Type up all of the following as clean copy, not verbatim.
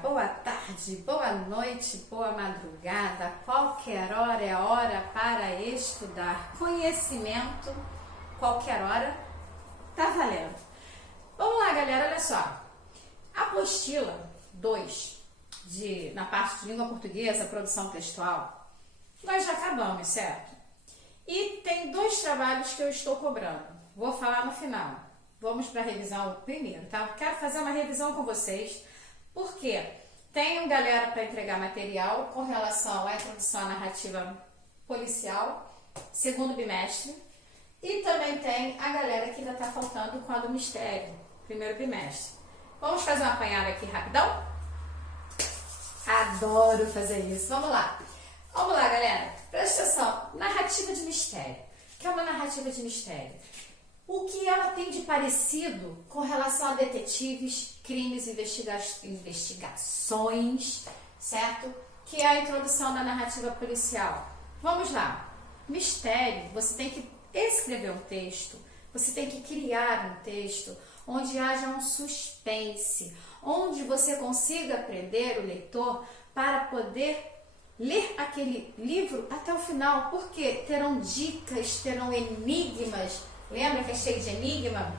boa tarde, boa noite, boa madrugada, qualquer hora é hora para estudar. Conhecimento, qualquer hora, tá valendo. Vamos lá, galera, olha só. Apostila 2, na parte de língua portuguesa, produção textual, nós já acabamos, certo? E tem 2 trabalhos que eu estou cobrando. Vou falar no final. Vamos para a revisão primeiro, tá? Quero fazer uma revisão com vocês, porque tenho galera para entregar material com relação à introdução à narrativa policial, segundo bimestre, e também tem a galera que ainda está faltando com a do mistério, primeiro bimestre. Vamos fazer uma apanhada aqui rapidão? Adoro fazer isso. Vamos lá. Vamos lá, galera. Presta atenção. Narrativa de mistério. O que é uma narrativa de mistério? O que ela tem de parecido com relação a detetives, crimes, investigações, certo? Que é a introdução da narrativa policial. Vamos lá. Mistério, você tem que escrever um texto, você tem que criar um texto onde haja um suspense, onde você consiga prender o leitor para poder ler aquele livro até o final, porque terão dicas, terão enigmas. Lembra que é cheio de enigma?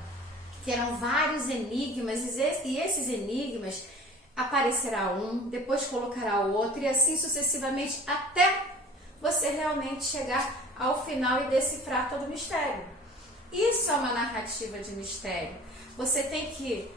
Terão vários enigmas e esses enigmas aparecerá um, depois colocará o outro e assim sucessivamente até você realmente chegar ao final e decifrar todo o mistério. Isso é uma narrativa de mistério. Você tem que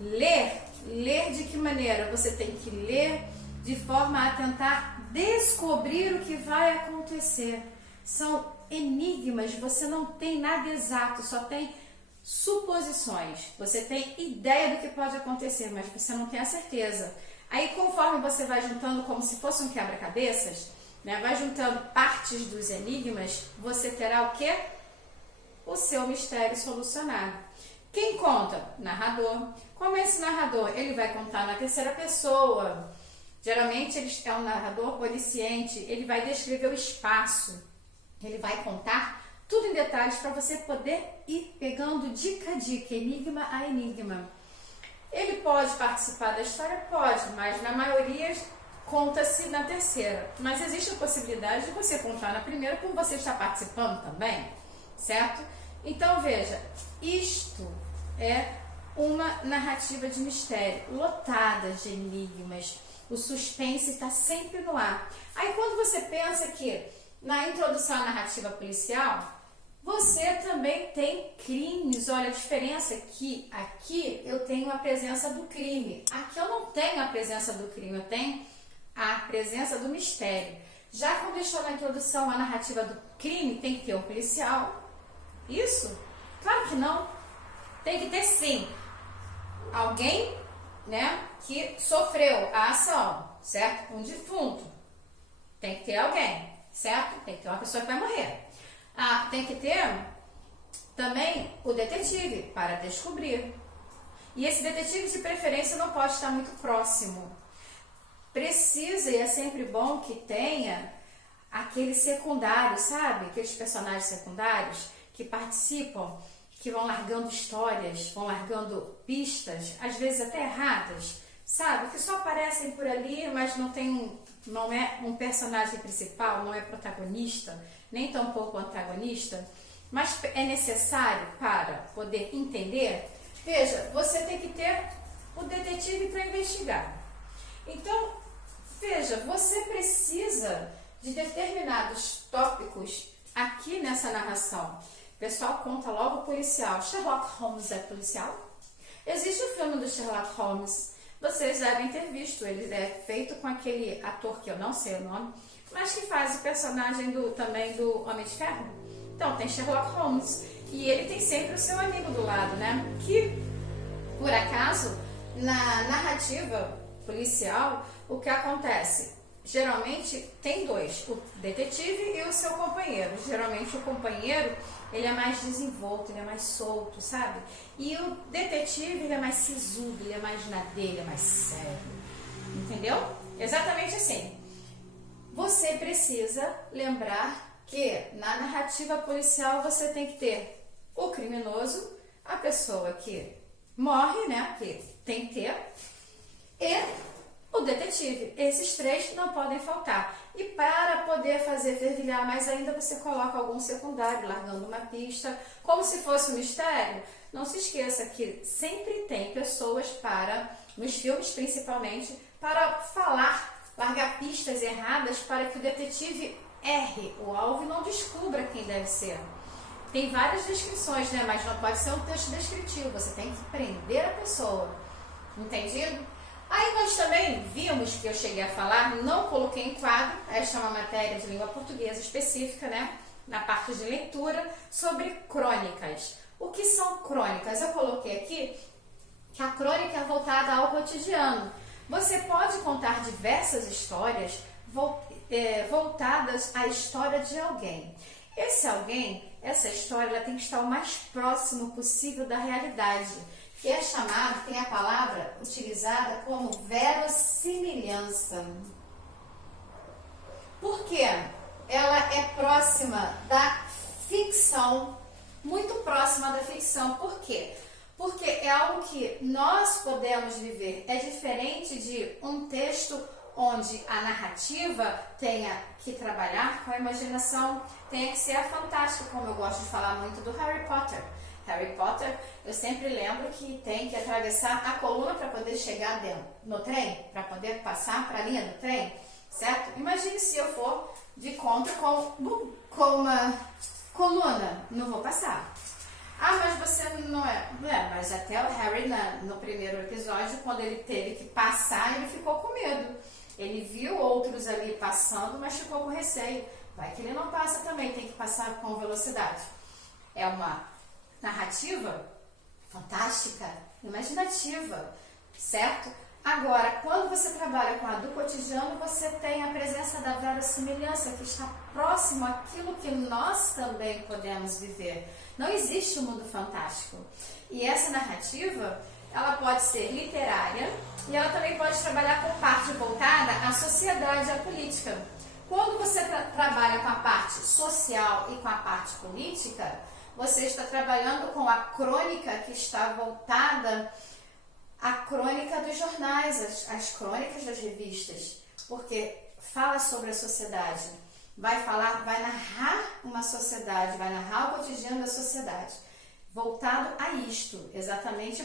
ler de que maneira? Você tem que ler de forma a tentar descobrir o que vai acontecer. São enigmas, você não tem nada exato, só tem suposições. Você tem ideia do que pode acontecer, mas você não tem a certeza. Aí, conforme você vai juntando como se fosse um quebra-cabeças, né, vai juntando partes dos enigmas, você terá o quê? O seu mistério solucionado. Quem conta? Narrador. Como é esse narrador? Ele vai contar na terceira pessoa. Geralmente ele é um narrador onisciente, ele vai descrever o espaço. Ele vai contar tudo em detalhes para você poder ir pegando dica a dica, enigma a enigma. Ele pode participar da história? Pode, mas na maioria conta-se na terceira. Mas existe a possibilidade de você contar na primeira como você está participando também, certo? Então veja, isto é uma narrativa de mistério, lotada de enigmas. O suspense está sempre no ar. Aí quando você pensa que na introdução à narrativa policial, você também tem crimes. Olha a diferença que aqui eu tenho a presença do crime. Aqui eu não tenho a presença do crime, eu tenho a presença do mistério. Já quando eu estou na introdução à narrativa do crime, tem que ter um policial. Isso? Claro que não. Tem que ter sim alguém, né, que sofreu a ação, certo? Um defunto. Tem que ter alguém. Certo? Tem que ter uma pessoa que vai morrer. Tem que ter também o detetive para descobrir. E esse detetive de preferência não pode estar muito próximo. Precisa, e é sempre bom que tenha aqueles secundários, sabe? Aqueles personagens secundários que participam, que vão largando histórias, vão largando pistas, às vezes até erradas, sabe? Que só aparecem por ali, mas não é um personagem principal, não é protagonista, nem tampouco antagonista, mas é necessário para poder entender. Veja, você tem que ter o detetive para investigar. Então, veja, você precisa de determinados tópicos aqui nessa narração. O pessoal conta logo o policial. Sherlock Holmes é policial? Existe o filme do Sherlock Holmes. Vocês devem ter visto, ele é feito com aquele ator que eu não sei o nome, mas que faz o personagem também do Homem de Ferro. Então, tem Sherlock Holmes, e ele tem sempre o seu amigo do lado, né? Que, por acaso, na narrativa policial, o que acontece? Geralmente tem 2, o detetive e o seu companheiro. Geralmente o companheiro, ele é mais desenvolto, ele é mais solto, sabe? E o detetive, ele é mais sisudo, ele é mais na dele, ele é mais sério. Entendeu? Exatamente assim. Você precisa lembrar que na narrativa policial você tem que ter o criminoso, a pessoa que morre, né? Que tem que ter, e o detetive. Esses três não podem faltar. E para poder fazer fervilhar mais ainda, você coloca algum secundário, largando uma pista, como se fosse um mistério. Não se esqueça que sempre tem pessoas nos filmes principalmente, para largar pistas erradas para que o detetive erre o alvo e não descubra quem deve ser. Tem várias descrições, né? Mas não pode ser um texto descritivo, você tem que prender a pessoa. Entendido? Aí nós também vimos, que eu cheguei a falar, não coloquei em quadro, esta é uma matéria de língua portuguesa específica, né? Na parte de leitura, sobre crônicas. O que são crônicas? Eu coloquei aqui que a crônica é voltada ao cotidiano. Você pode contar diversas histórias voltadas à história de alguém. Esse alguém, essa história, ela tem que estar o mais próximo possível da realidade, que é chamado, tem a palavra utilizada como verossimilhança. Por quê? Ela é próxima da ficção, muito próxima da ficção. Por quê? Porque é algo que nós podemos viver. É diferente de um texto onde a narrativa tenha que trabalhar com a imaginação, tenha que ser fantástica, como eu gosto de falar muito do Harry Potter. Harry Potter, eu sempre lembro que tem que atravessar a coluna para poder chegar no trem, para poder passar para a linha do trem, certo? Imagine se eu for de conta com uma coluna, não vou passar. Ah, mas você não é. Mas até o Harry, no primeiro episódio, quando ele teve que passar, ele ficou com medo. Ele viu outros ali passando, mas ficou com receio. Vai que ele não passa também, tem que passar com velocidade. É uma narrativa fantástica, imaginativa, certo? Agora, quando você trabalha com a do cotidiano, você tem a presença da verossimilhança, que está próximo àquilo que nós também podemos viver. Não existe um mundo fantástico. E essa narrativa, ela pode ser literária e ela também pode trabalhar com parte voltada à sociedade e à política. Quando você trabalha com a parte social e com a parte política, você está trabalhando com a crônica que está voltada à crônica dos jornais, as crônicas das revistas, porque fala sobre a sociedade, vai narrar uma sociedade, vai narrar o cotidiano da sociedade, voltado a isto, exatamente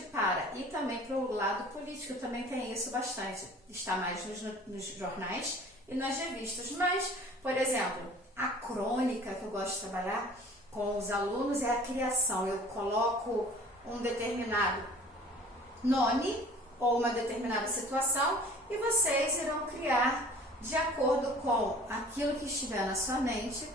e também para o lado político, também tem isso bastante, está mais nos jornais e nas revistas, mas, por exemplo, a crônica que eu gosto de trabalhar com os alunos é a criação. Eu coloco um determinado nome ou uma determinada situação e vocês irão criar, de acordo com aquilo que estiver na sua mente,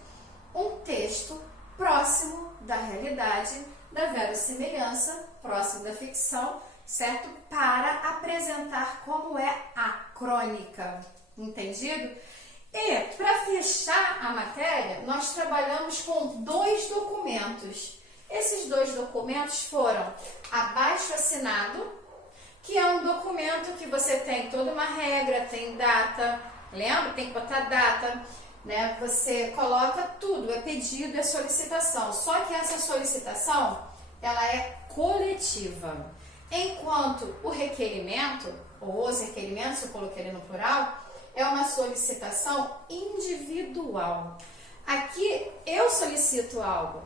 um texto próximo da realidade, da verossimilhança, próximo da ficção, certo? Para apresentar como é a crônica, entendido? E, para fechar a matéria, nós trabalhamos com 2 documentos. Esses 2 documentos foram abaixo-assinado, que é um documento que você tem toda uma regra, tem data, lembra? Tem que botar data, né? Você coloca tudo, é pedido, é solicitação. Só que essa solicitação, ela é coletiva. Enquanto o requerimento, ou os requerimentos, eu coloquei ali no plural, é uma solicitação individual. Aqui eu solicito algo.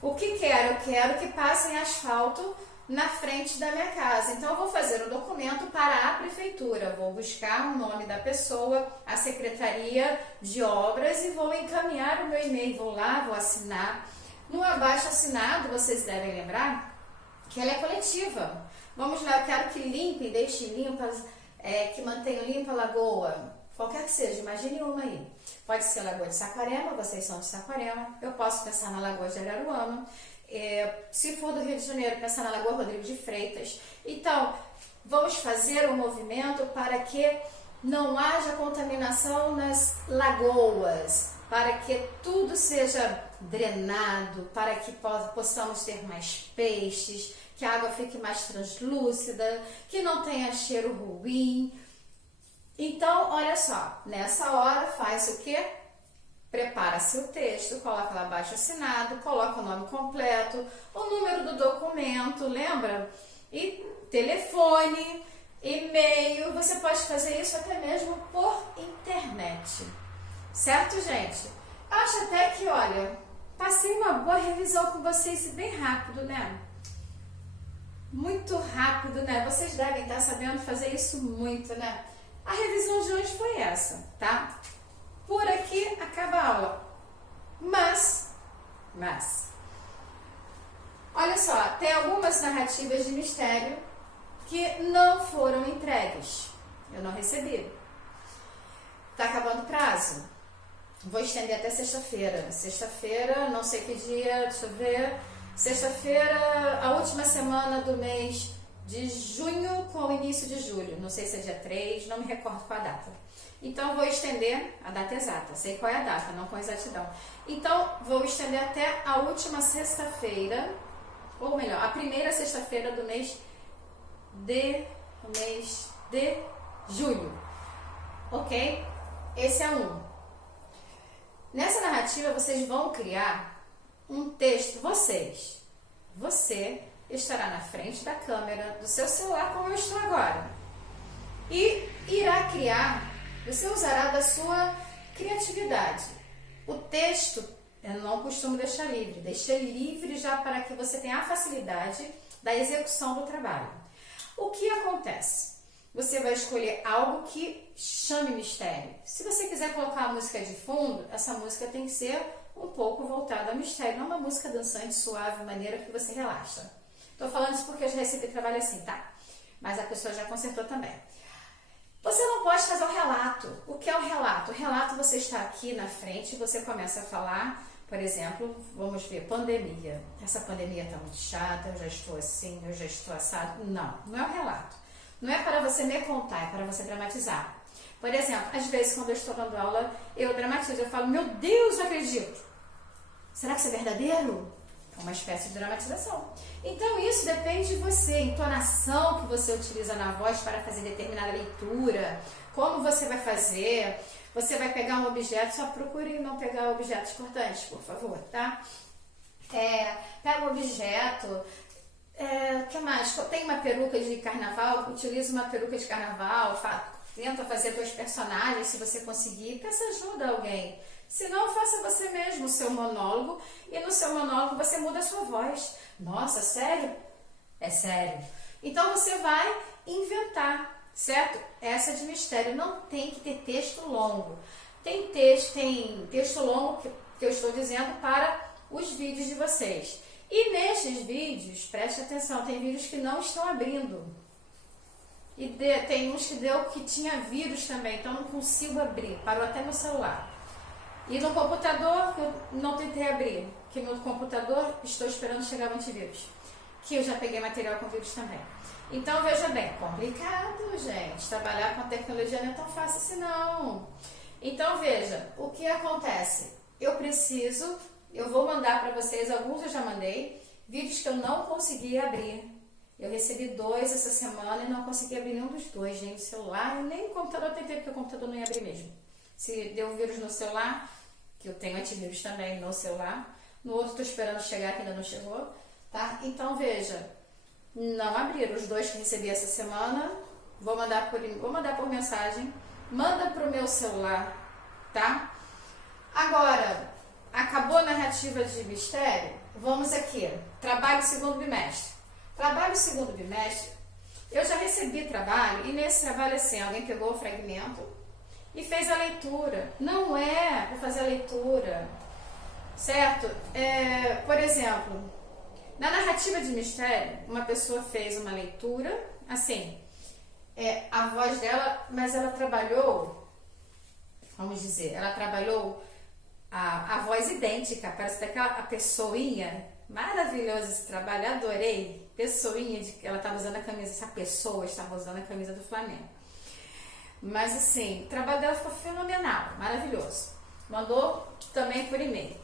O que quero? Eu quero que passem asfalto na frente da minha casa. Então eu vou fazer um documento para a prefeitura. Vou buscar o nome da pessoa, a secretaria de obras e vou encaminhar o meu e-mail. Vou lá, vou assinar. No abaixo assinado, vocês devem lembrar que ela é coletiva. Vamos lá, eu quero que limpe, deixe limpas, que mantenha limpa a lagoa, qualquer que seja, imagine uma aí. Pode ser Lagoa de Saquarema, vocês são de Saquarema, eu posso pensar na Lagoa de Araruama, se for do Rio de Janeiro, pensar na Lagoa Rodrigo de Freitas. Então, vamos fazer um movimento para que não haja contaminação nas lagoas, para que tudo seja drenado, para que possamos ter mais peixes, que a água fique mais translúcida, que não tenha cheiro ruim. Então, olha só, nessa hora faz o quê? Prepara-se o texto, coloca lá abaixo assinado, coloca o nome completo, o número do documento, lembra? E telefone, e-mail, você pode fazer isso até mesmo por internet. Certo, gente? Acho até que, olha, passei uma boa revisão com vocês bem rápido, né? Muito rápido, né? Vocês devem estar sabendo fazer isso muito, né? A revisão de hoje foi essa, tá? Por aqui acaba a aula. Mas, olha só, tem algumas narrativas de mistério que não foram entregues. Eu não recebi. Tá acabando o prazo. Vou estender até sexta-feira. Sexta-feira, não sei que dia, deixa eu ver. Sexta-feira, a última semana do mês de junho com o início de julho. Não sei se é dia 3, não me recordo qual a data. Então, vou estender a data exata. Sei qual é a data, não com exatidão. Então, vou estender até a última sexta-feira, ou melhor, a primeira sexta-feira do mês de julho. Ok? Esse é um. Nessa narrativa, vocês vão criar um texto. Você estará na frente da câmera do seu celular, como eu estou agora, e irá criar. Você usará da sua criatividade. O texto eu não costumo deixar livre. Deixei livre já para que você tenha a facilidade da execução do trabalho. O que acontece? Você vai escolher algo que chame mistério. Se você quiser colocar a música de fundo, essa música tem que ser um pouco voltada ao mistério, não uma música dançante, suave, maneira que você relaxa. Estou falando isso porque eu já recebi trabalho assim, tá? Mas a pessoa já consertou também. Você não pode fazer o relato. O que é o relato? O relato, você está aqui na frente e você começa a falar, por exemplo, vamos ver, pandemia. Essa pandemia está muito chata, eu já estou assim, eu já estou assado. Não, não é o relato. Não é para você me contar, é para você dramatizar. Por exemplo, às vezes quando eu estou dando aula, eu dramatizo, eu falo, meu Deus, não acredito. Será que isso é verdadeiro? É uma espécie de dramatização. Então isso depende de você, a entonação que você utiliza na voz para fazer determinada leitura, como você vai fazer. Você vai pegar um objeto, só procure não pegar objetos cortantes, por favor, tá? Pega um objeto, o que mais? Tem uma peruca de carnaval, utiliza uma peruca de carnaval, tenta fazer dois personagens, se você conseguir, peça ajuda a alguém. Se não, faça você mesmo o seu monólogo, e no seu monólogo você muda a sua voz. Nossa, sério? É sério. Então você vai inventar, certo? Essa de mistério. Não tem que ter texto longo. Tem texto longo que eu estou dizendo para os vídeos de vocês. E nestes vídeos, preste atenção, tem vídeos que não estão abrindo. E tem uns que tinha vírus também, então não consigo abrir. Parou até meu celular. E no computador, eu não tentei abrir, que no computador estou esperando chegar o antivírus, que eu já peguei material com vírus também. Então, veja bem, complicado, gente. Trabalhar com tecnologia não é tão fácil assim, não. Então, veja, o que acontece? Eu vou mandar para vocês, alguns eu já mandei, vídeos que eu não consegui abrir. Eu recebi 2 essa semana e não consegui abrir nenhum dos 2, nem o celular, nem o computador. Eu tentei porque o computador não ia abrir mesmo. Se deu vírus no celular, que eu tenho antivírus também no celular, no outro estou esperando chegar, que ainda não chegou, tá? Então, veja, não abriram os 2 que recebi essa semana, vou mandar por mensagem, manda para o meu celular, tá? Agora, acabou a narrativa de mistério? Vamos aqui, trabalho segundo bimestre. Trabalho segundo bimestre, eu já recebi trabalho, e nesse trabalho assim, alguém pegou o fragmento e fez a leitura. Não é para fazer a leitura, certo? Por exemplo, na narrativa de mistério, uma pessoa fez uma leitura, assim, a voz dela, mas ela trabalhou, vamos dizer, ela trabalhou a voz idêntica, parece daquela a pessoinha, maravilhoso esse trabalho, adorei, pessoinha, ela estava usando a camisa, essa pessoa estava usando a camisa do Flamengo. Mas assim, o trabalho dela ficou fenomenal, maravilhoso. Mandou também por e-mail.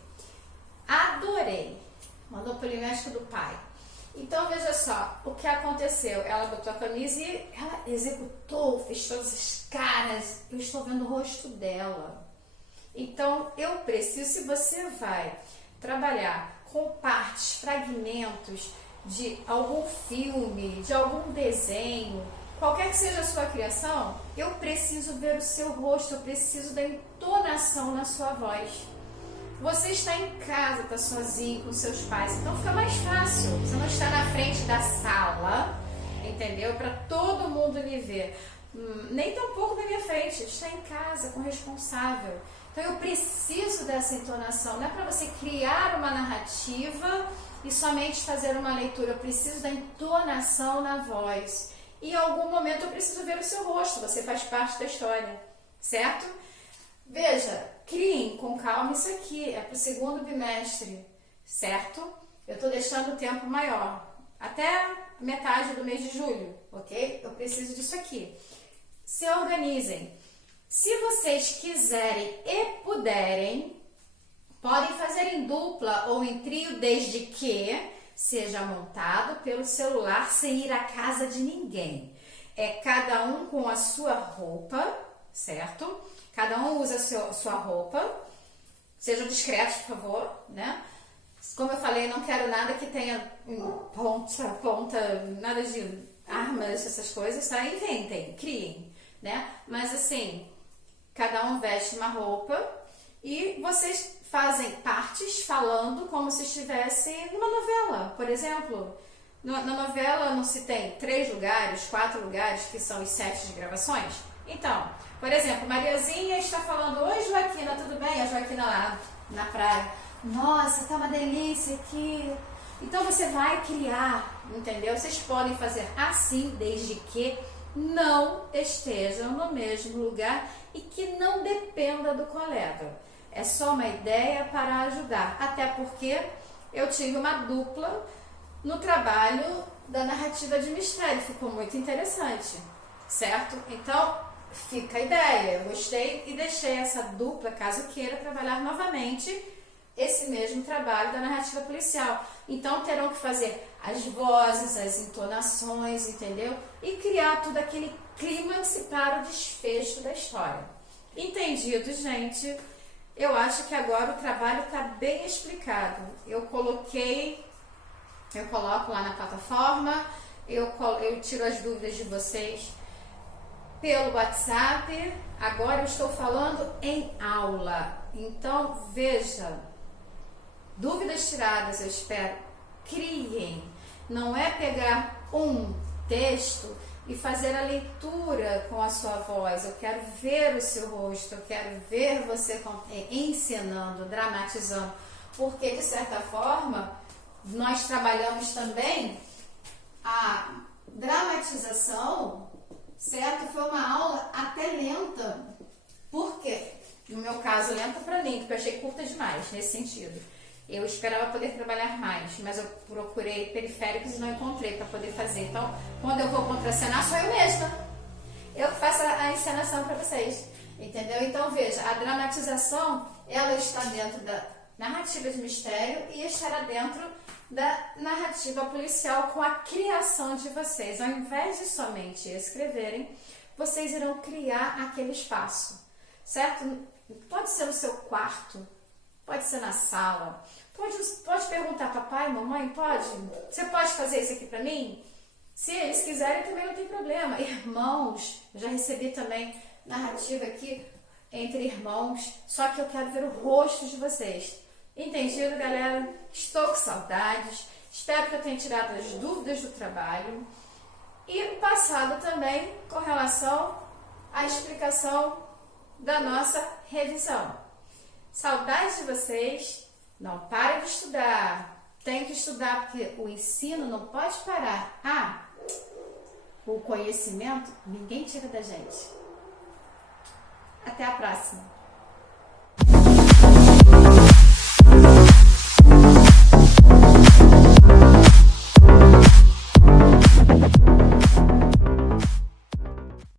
Adorei. Mandou por e-mail, acho que do pai. Então, veja só, o que aconteceu? Ela botou a camisa e ela executou, fez todas as caras. Eu estou vendo o rosto dela. Então, eu preciso, se você vai trabalhar com partes, fragmentos de algum filme, de algum desenho, qualquer que seja a sua criação, eu preciso ver o seu rosto, eu preciso da entonação na sua voz. Você está em casa, está sozinho com seus pais, então fica mais fácil. Você não está na frente da sala, entendeu? Para todo mundo lhe ver. Nem tão pouco na minha frente, está em casa com o responsável. Então eu preciso dessa entonação, não é para você criar uma narrativa e somente fazer uma leitura, eu preciso da entonação na voz. E em algum momento eu preciso ver o seu rosto, você faz parte da história, certo? Veja, criem com calma isso aqui, é para o segundo bimestre, certo? Eu estou deixando o tempo maior, até metade do mês de julho, ok? Eu preciso disso aqui. Se organizem. Se vocês quiserem e puderem, podem fazer em dupla ou em trio, desde que seja montado pelo celular sem ir à casa de ninguém. É cada um com a sua roupa, certo? Cada um usa a sua roupa. Sejam discretos, por favor, né? Como eu falei, não quero nada que tenha ponta, nada de armas, essas coisas, tá? Inventem, criem, né? Mas assim, cada um veste uma roupa e vocês fazem partes falando como se estivesse numa novela, por exemplo. Na novela não se tem 3 lugares, 4 lugares, que são os sets de gravações? Então, por exemplo, Mariazinha está falando: oi Joaquina, tudo bem? A Joaquina lá na praia: nossa, tá uma delícia aqui. Então você vai criar, entendeu? Vocês podem fazer assim, desde que não estejam no mesmo lugar e que não dependa do colega. É só uma ideia para ajudar, até porque eu tive uma dupla no trabalho da narrativa de mistério, ficou muito interessante, certo? Então, fica a ideia, eu gostei e deixei essa dupla, caso queira trabalhar novamente esse mesmo trabalho da narrativa policial. Então, terão que fazer as vozes, as entonações, entendeu? E criar todo aquele clímax para o desfecho da história. Entendido, gente? Eu acho que agora o trabalho está bem explicado. Eu coloco lá na plataforma, eu tiro as dúvidas de vocês pelo WhatsApp. Agora eu estou falando em aula. Então, veja, dúvidas tiradas, eu espero, criem. Não é pegar um texto e fazer a leitura com a sua voz. Eu quero ver o seu rosto, eu quero ver você encenando, dramatizando, porque de certa forma nós trabalhamos também a dramatização, certo? Foi uma aula até lenta. Por quê? No meu caso, lenta para mim, porque eu achei curta demais nesse sentido. Eu esperava poder trabalhar mais, mas eu procurei periféricos e não encontrei para poder fazer. Então, quando eu vou contracenar, sou eu mesma. Eu faço a encenação para vocês, entendeu? Então, veja, a dramatização, ela está dentro da narrativa de mistério e estará dentro da narrativa policial com a criação de vocês. Ao invés de somente escreverem, vocês irão criar aquele espaço, certo? Pode ser no seu quarto, pode ser na sala, pode perguntar: papai, mamãe, pode? Você pode fazer isso aqui para mim? Se eles quiserem, também não tem problema. Irmãos, eu já recebi também narrativa aqui entre irmãos, só que eu quero ver o rosto de vocês. Entendido, galera? Estou com saudades, espero que eu tenha tirado as dúvidas do trabalho e passado também com relação à explicação da nossa revisão. Saudades de vocês, não parem de estudar, tem que estudar porque o ensino não pode parar. O conhecimento ninguém tira da gente. Até a próxima!